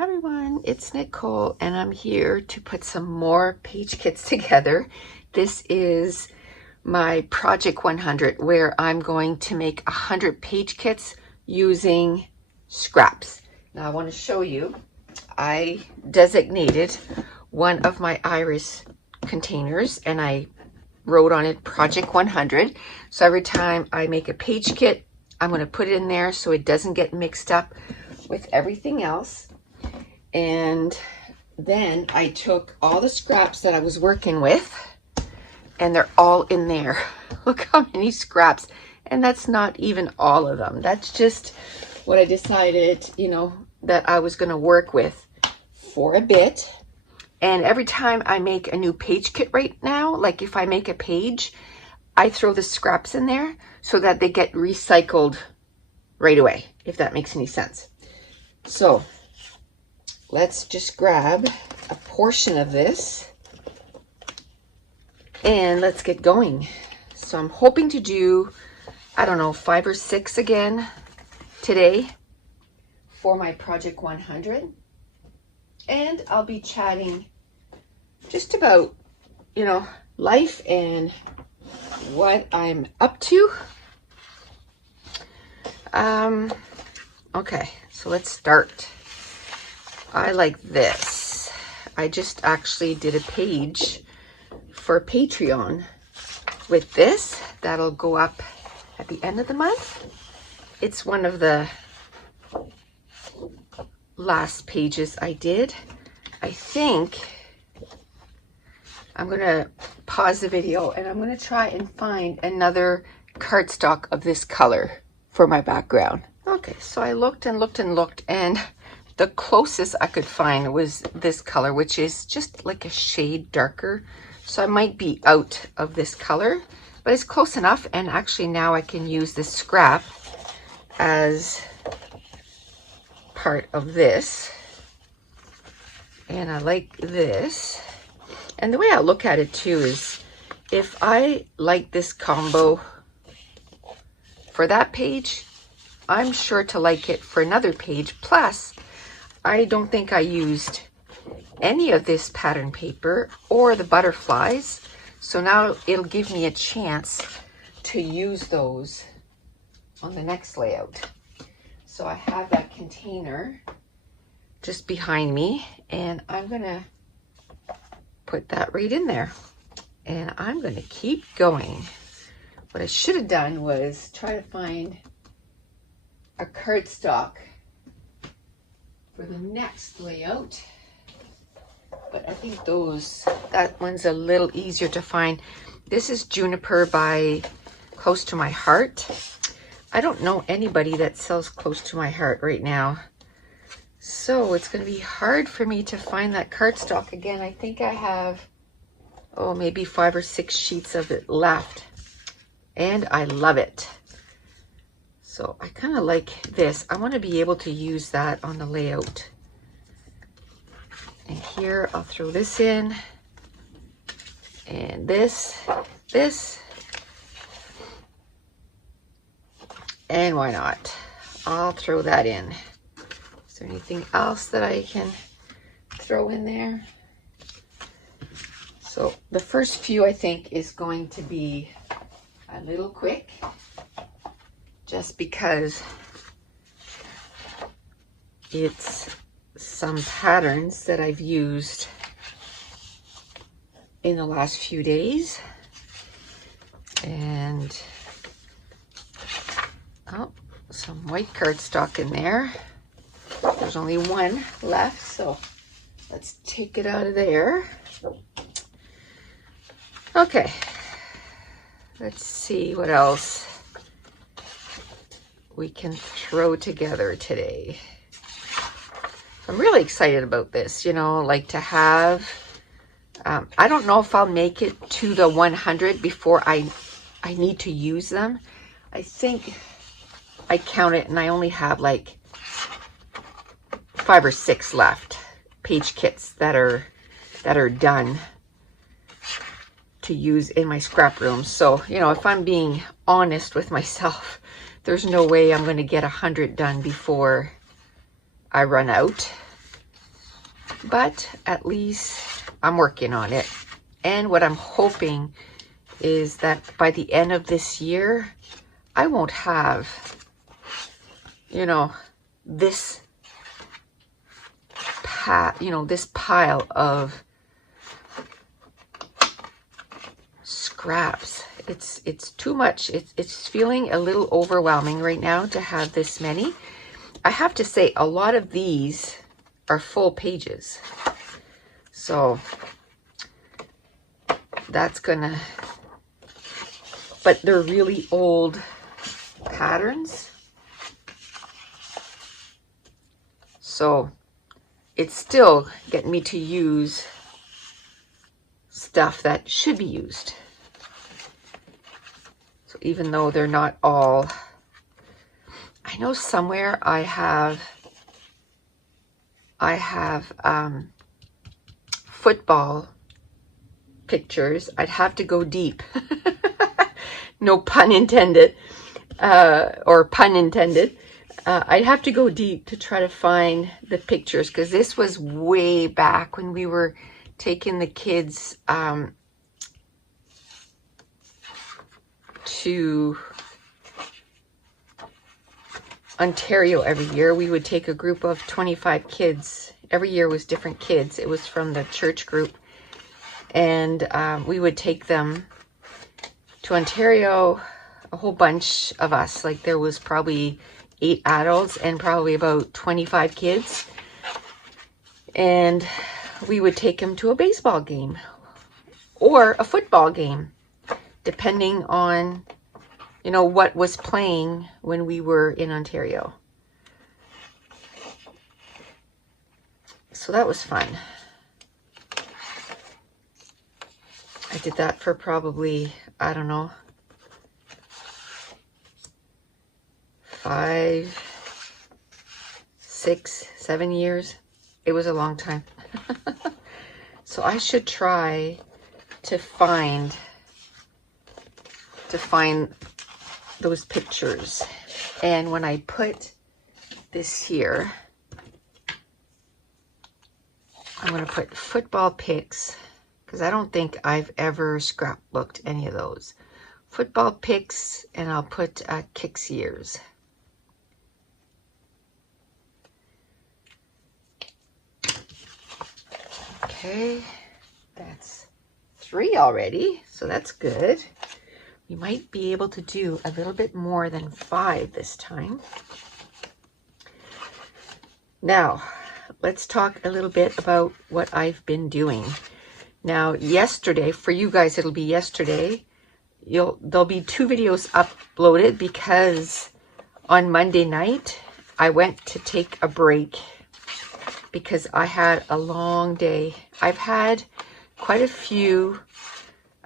Hi everyone, it's Nicole and I'm here to put some more page kits together. This is my Project 100 where I'm going to make 100 page kits using scraps. Now I want to show you, I designated one of my iris containers and I wrote on it Project 100. So every time I make a page kit, I'm going to put it in there so it doesn't get mixed up with everything else. And then I took all the scraps that I was working with and they're all in there. Look how many scraps. And that's not even all of them. That's just what I decided, that I was going to work with for a bit. And every time I make a new page kit right now, like if I make a page, I throw the scraps in there so that they get recycled right away, if that makes any sense. So let's just grab a portion of this and let's get going. So I'm hoping to do, I don't know, 5 or 6 again today for my Project 100. And I'll be chatting just about, life and what I'm up to. Okay, so let's start. I like this. I just actually did a page for Patreon with this. That'll go up at the end of the month. It's one of the last pages I did. I think I'm gonna pause the video and I'm gonna try and find another cardstock of this color for my background. Okay, so I looked and looked and looked and the closest I could find was this color, which is just like a shade darker. So I might be out of this color, but it's close enough. And actually now I can use this scrap as part of this. And I like this. And the way I look at it too is if I like this combo for that page, I'm sure to like it for another page. Plus, I don't think I used any of this pattern paper or the butterflies. So now it'll give me a chance to use those on the next layout. So I have that container just behind me and I'm gonna put that right in there. And I'm gonna keep going. What I should have done was try to find a cardstock for the next layout, but I think that one's a little easier to find. This is Juniper by Close to My Heart. I don't know anybody that sells Close to My Heart right now, so it's going to be hard for me to find that cardstock again. I think I have maybe 5 or 6 sheets of it left and I love it. So I kind of like this. I want to be able to use that on the layout. And here I'll throw this in. And this. And why not? I'll throw that in. Is there anything else that I can throw in there? So the first few I think is going to be a little quick. Just because it's some patterns that I've used in the last few days. And some white cardstock in there. There's only one left, so let's take it out of there. Okay, let's see what else we can throw together today. I'm really excited about this, like to have, I don't know if I'll make it to the 100 before I need to use them. I think I count it and I only have like 5 or 6 left, page kits that are done to use in my scrap room. So, if I'm being honest with myself, there's no way I'm going to get 100 done before I run out. but at least I'm working on it. And what I'm hoping is that by the end of this year, I won't have, you know, this this pile of scraps. It's too much. It's feeling a little overwhelming right now to have this many. I have to say, a lot of these are full pages. So that's gonna, but they're really old patterns. So it's still getting me to use stuff that should be used. So even though they're not all, I know somewhere I have football pictures. I'd have to go deep. No pun intended, or pun intended. I'd have to go deep to try to find the pictures, because this was way back when we were taking the kids to Ontario every year. We would take a group of 25 kids. Every year was different kids. It was from the church group. And we would take them to Ontario, a whole bunch of us. Like there was probably 8 adults and probably about 25 kids. And we would take them to a baseball game or a football game, depending on, you know, what was playing when we were in Ontario. So that was fun. I did that for probably, I don't know, 5, 6, 7 years. It was a long time. So I should try to find those pictures. And when I put this here, I'm going to put football pics, because I don't think I've ever scrapbooked any of those. Football pics, and I'll put kicks years. Okay, that's 3 already, so that's good. We might be able to do a little bit more than 5 this time. Now, let's talk a little bit about what I've been doing. Now, yesterday, for you guys, it'll be yesterday. There'll be 2 videos uploaded because on Monday night, I went to take a break because I had a long day. I've had quite a few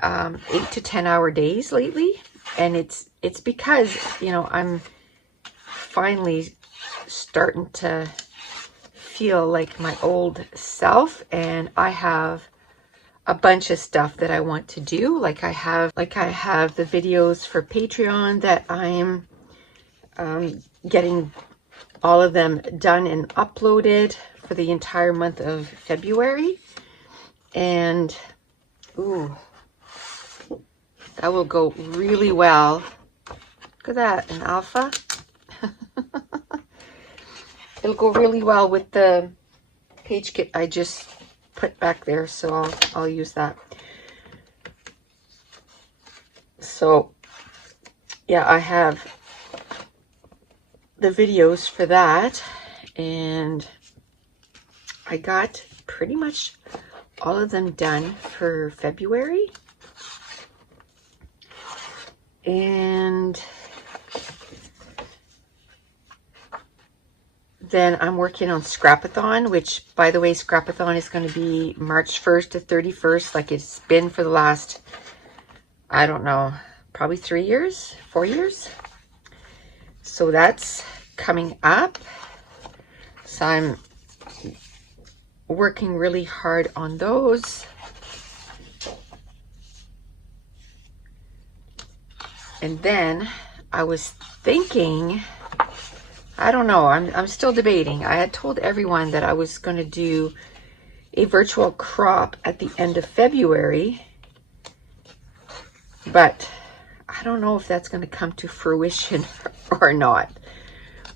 8 to 10 hour days lately, and it's because, you know, I'm finally starting to feel like my old self, and I have a bunch of stuff that I want to do. Like I have the videos for Patreon that I'm getting all of them done and uploaded for the entire month of February. And ooh, that will go really well. Look at that, an alpha. It'll go really well with the page kit I just put back there, so I'll use that. So yeah, I have the videos for that, and I got pretty much all of them done for February. And then I'm working on Scrapathon, which, by the way, Scrapathon is going to be March 1st to 31st, like it's been for the last, I don't know, probably 3 years, 4 years. So that's coming up. So I'm working really hard on those. And then I was thinking, I don't know, I'm still debating. I had told everyone that I was going to do a virtual crop at the end of February, but I don't know if that's going to come to fruition or not.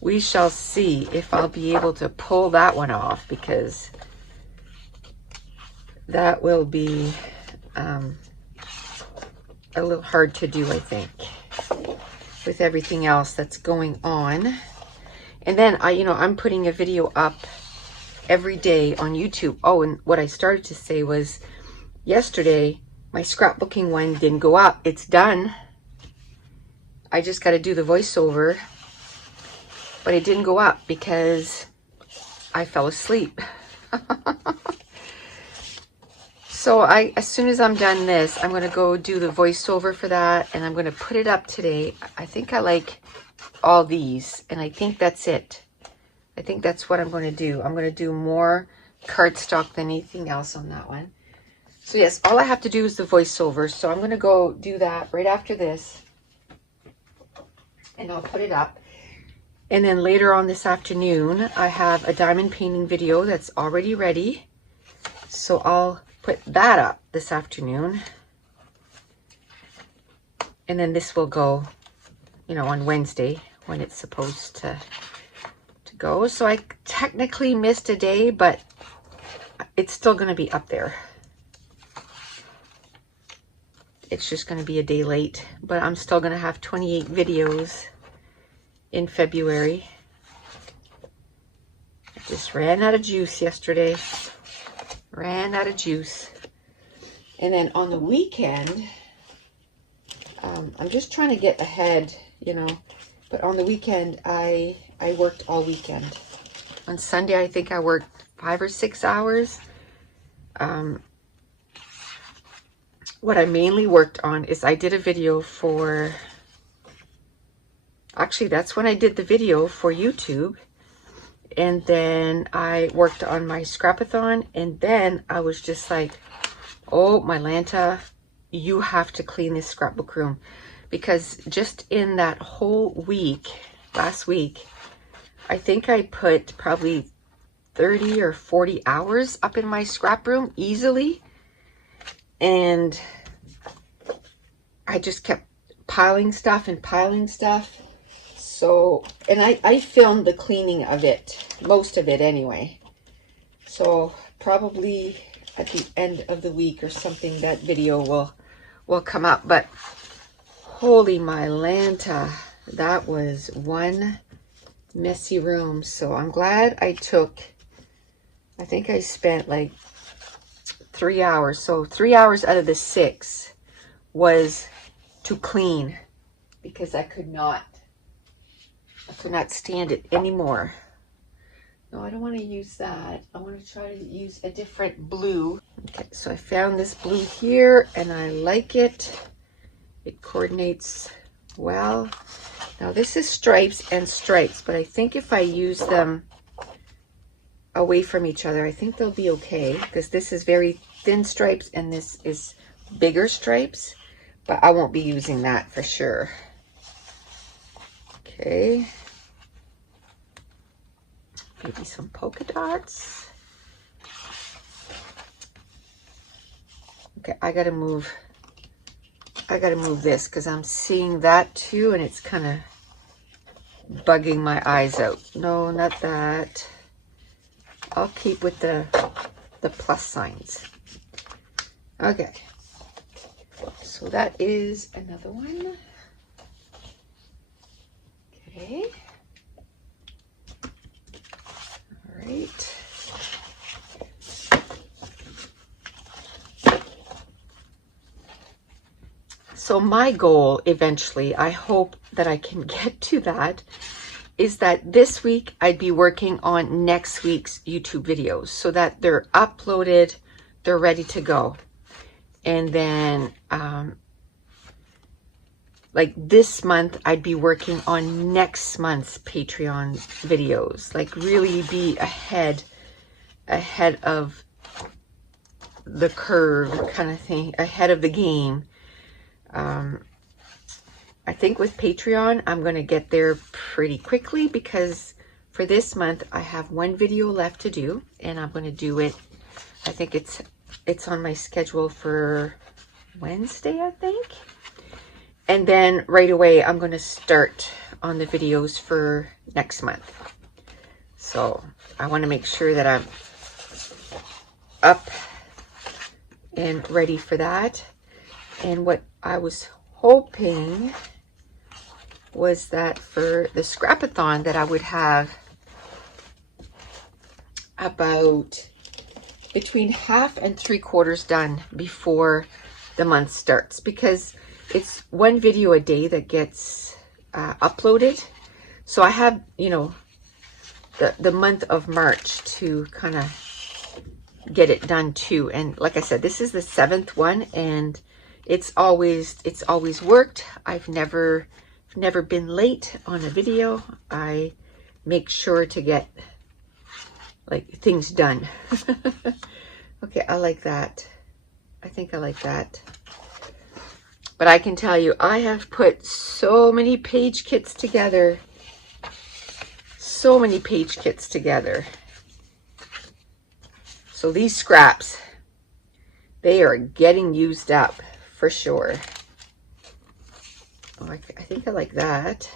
We shall see if I'll be able to pull that one off, because that will be a little hard to do, I think, with everything else that's going on. And then I'm putting a video up every day on YouTube. Oh, and what I started to say was, yesterday my scrapbooking one didn't go up. It's done. I just got to do the voiceover, but it didn't go up because I fell asleep. So as soon as I'm done this, I'm going to go do the voiceover for that, and I'm going to put it up today. I think I like all these, and I think that's it. I think that's what I'm going to do. I'm going to do more cardstock than anything else on that one. So yes, all I have to do is the voiceover. So I'm going to go do that right after this, and I'll put it up. And then later on this afternoon, I have a diamond painting video that's already ready. So I'll put that up this afternoon. And then this will go, on Wednesday when it's supposed to go. So I technically missed a day, but it's still going to be up there. It's just going to be a day late, but I'm still going to have 28 videos in February. I just ran out of juice yesterday. Ran out of juice. And then on the weekend, I'm just trying to get ahead, but on the weekend, I worked all weekend. On Sunday, I think I worked 5 or 6 hours. What I mainly worked on is I did a video for, actually that's when I did the video for YouTube. And then I worked on my scrapathon, and then I was just like, oh, Mylanta, you have to clean this scrapbook room. Because just in that whole week, last week, I think I put probably 30 or 40 hours up in my scrap room easily. And I just kept piling stuff and piling stuff. So, and I filmed the cleaning of it, most of it anyway. So probably at the end of the week or something, that video will come up. But holy Mylanta, that was one messy room. So I'm glad I think I spent like 3 hours. So 3 hours out of the 6 was to clean, because I could not stand it anymore. No, I don't want to use that. I want to try to use a different blue. Okay, so I found this blue here, and I like it. It coordinates well. Now this is stripes and stripes, but I think if I use them away from each other, I think they'll be okay, because this is very thin stripes and this is bigger stripes, but I won't be using that for sure. Okay. Maybe some polka dots. Okay, I gotta move this because I'm seeing that too, and it's kind of bugging my eyes out. No, not that. I'll keep with the plus signs. Okay. So that is another one. Okay. All right. So my goal eventually, I hope that I can get to that, is that this week I'd be working on next week's YouTube videos so that they're uploaded, they're ready to go. And then like this month, I'd be working on next month's Patreon videos, like really be ahead of the curve kind of thing, ahead of the game. I think with Patreon, I'm going to get there pretty quickly because for this month, I have one video left to do, and I'm going to do it I think it's on my schedule for Wednesday, I think. And then right away, I'm going to start on the videos for next month. So I want to make sure that I'm up and ready for that. And what I was hoping was that for the Scrap-a-thon that I would have about between half and 3/4 done before the month starts, because it's one video a day that gets uploaded. So I have, you know, the month of March to kind of get it done too. And like I said, this is the 7th one, and it's always worked. I've never been late on a video. I make sure to get like things done. Okay, I like that. I think I like that. But I can tell you, I have put so many page kits together. So many page kits together. So these scraps, they are getting used up for sure. Oh, I think I like that.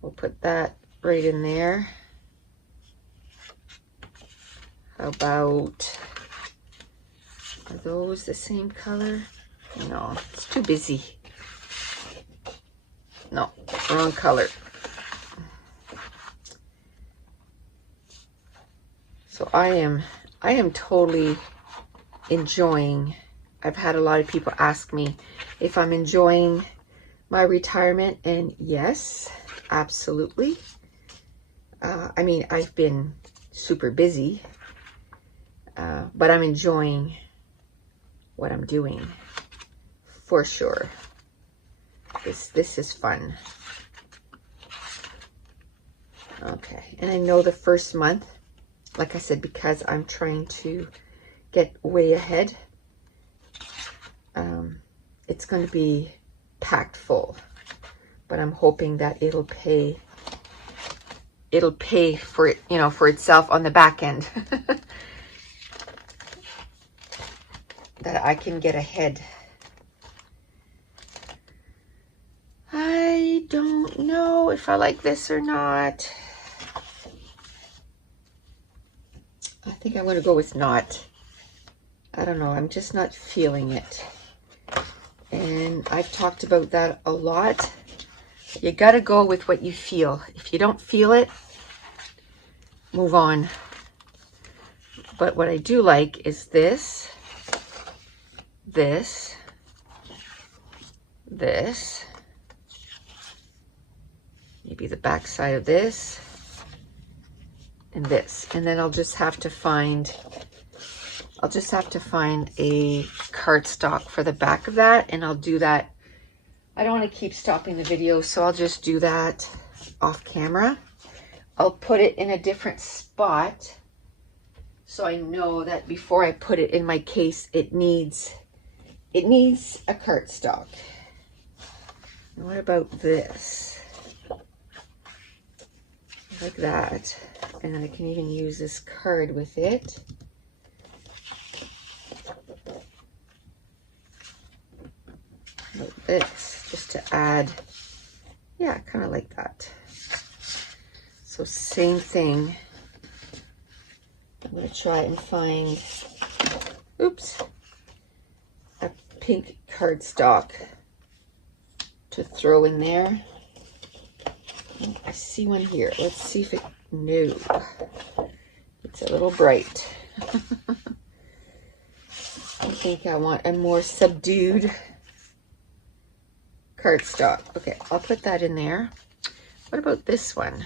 We'll put that right in there. How about, are those the same color? No, it's too busy. No, wrong color. So I am totally enjoying. I've had a lot of people ask me if I'm enjoying my retirement, and yes, absolutely. I mean, I've been super busy, but I'm enjoying what I'm doing for sure. This is fun. Okay, and I know the first month, like I said, because I'm trying to get way ahead, it's going to be packed full, but I'm hoping that it'll pay for it, you know, for itself on the back end. That I can get ahead. I don't know if I like this or not. I think I'm going to go with not. I don't know. I'm just not feeling it. And I've talked about that a lot. You got to go with what you feel. If you don't feel it, move on. But what I do like is this, this, this, maybe the back side of this, and this. And then I'll just have to find a cardstock for the back of that, and I'll do that. I don't want to keep stopping the video, so I'll just do that off camera. I'll put it in a different spot so I know that before I put it in my case, it needs a cardstock. And what about this? Like that. And then I can even use this card with it. Like this, just to add, yeah, kind of like that. So same thing. I'm going to try and find, oops, a pink cardstock to throw in there. Oh, I see one here. Let's see if it, no, it's a little bright. I think I want a more subdued cardstock. Okay, I'll put that in there. What about this one?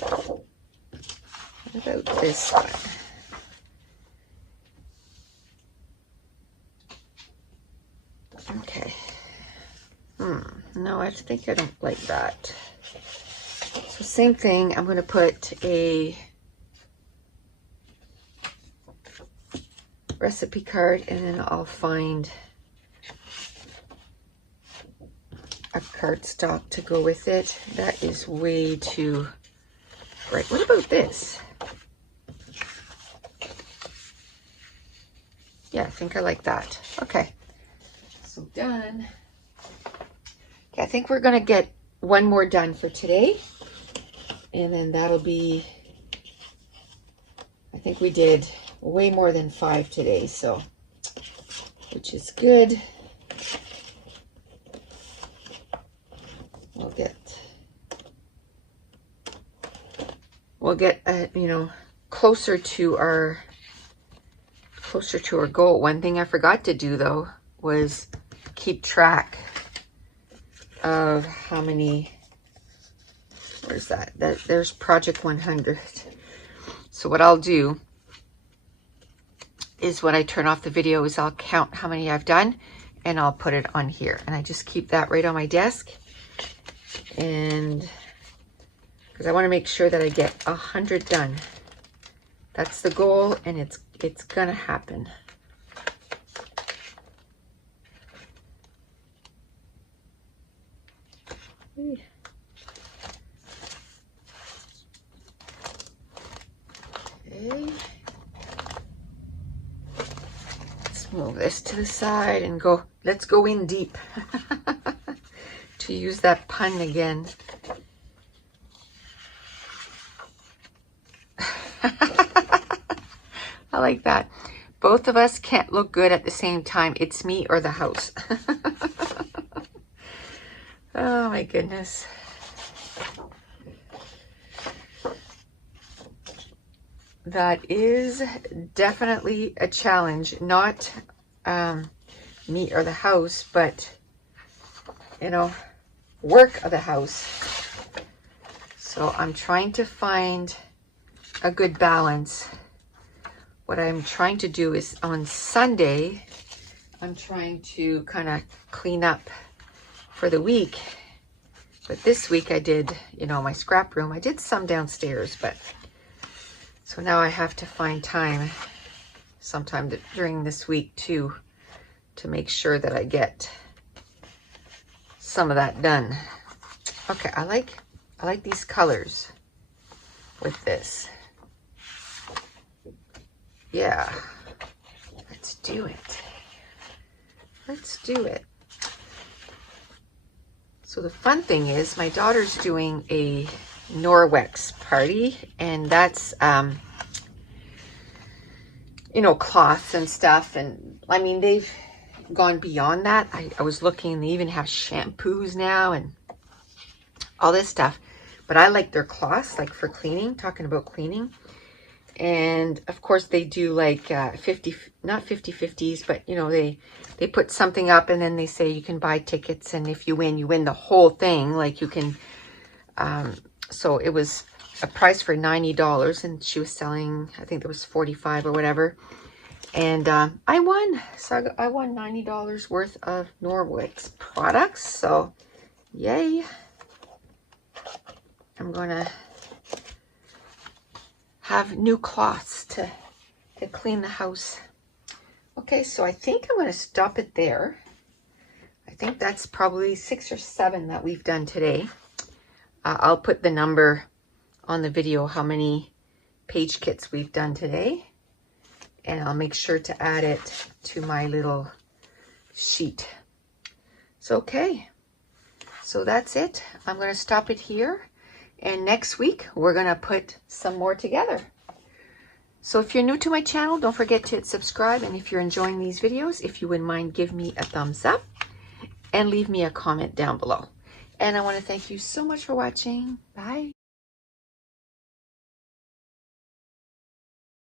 What about this one? Okay. No, I think I don't like that. So same thing, I'm going to put a recipe card, and then I'll find a cardstock to go with it. That is way too bright. What about this? Yeah, I think I like that. Okay, so done. Okay, I think we're gonna get one more done for today, and then that'll be, I think we did way more than 5 today, so, which is good. We'll get you know, closer to our goal. One thing I forgot to do though was keep track of how many, where's that? There's project 100. So what I'll do is when I turn off the video is I'll count how many I've done and I'll put it on here. And I just keep that right on my desk. And because I want to make sure that I get 100 done. That's the goal, and it's gonna happen. Okay. Let's move this to the side and go. Let's go in deep. To use that pun again. I like that. Both of us can't look good at the same time. It's me or the house. Oh my goodness. That is definitely a challenge. Not me or the house, but, you know, work of the house. So I'm trying to find a good balance. What I'm trying to do is on Sunday, I'm trying to kind of clean up for the week. But this week I did, you know, my scrap room. I did some downstairs, but so now I have to find time sometime during this week too, to make sure that I get some of that done. Okay, I like these colors with this. Yeah, let's do it. Let's do it. So the fun thing is my daughter's doing a Norwex party, and that's, you know, cloths and stuff. And I mean, they've gone beyond that. I was looking, they even have shampoos now and all this stuff. But I like their cloths, like for cleaning, talking about cleaning. And of course they do like 50, not 50/50s, but you know, they put something up and then they say you can buy tickets, and if you win the whole thing. Like you can, so it was a price for $90 and she was selling, I think there was 45 or whatever. And I won. So I won $90 worth of Norwex products. So yay. I'm gonna have new cloths to clean the house. Okay, so I think I'm going to stop it there. I think that's probably 6 or 7 that we've done today. I'll put the number on the video, how many page kits we've done today. And I'll make sure to add it to my little sheet. So, okay. So that's it. I'm going to stop it here. And next week, we're going to put some more together. So if you're new to my channel, don't forget to hit subscribe. And if you're enjoying these videos, if you wouldn't mind, give me a thumbs up and leave me a comment down below. And I want to thank you so much for watching. Bye.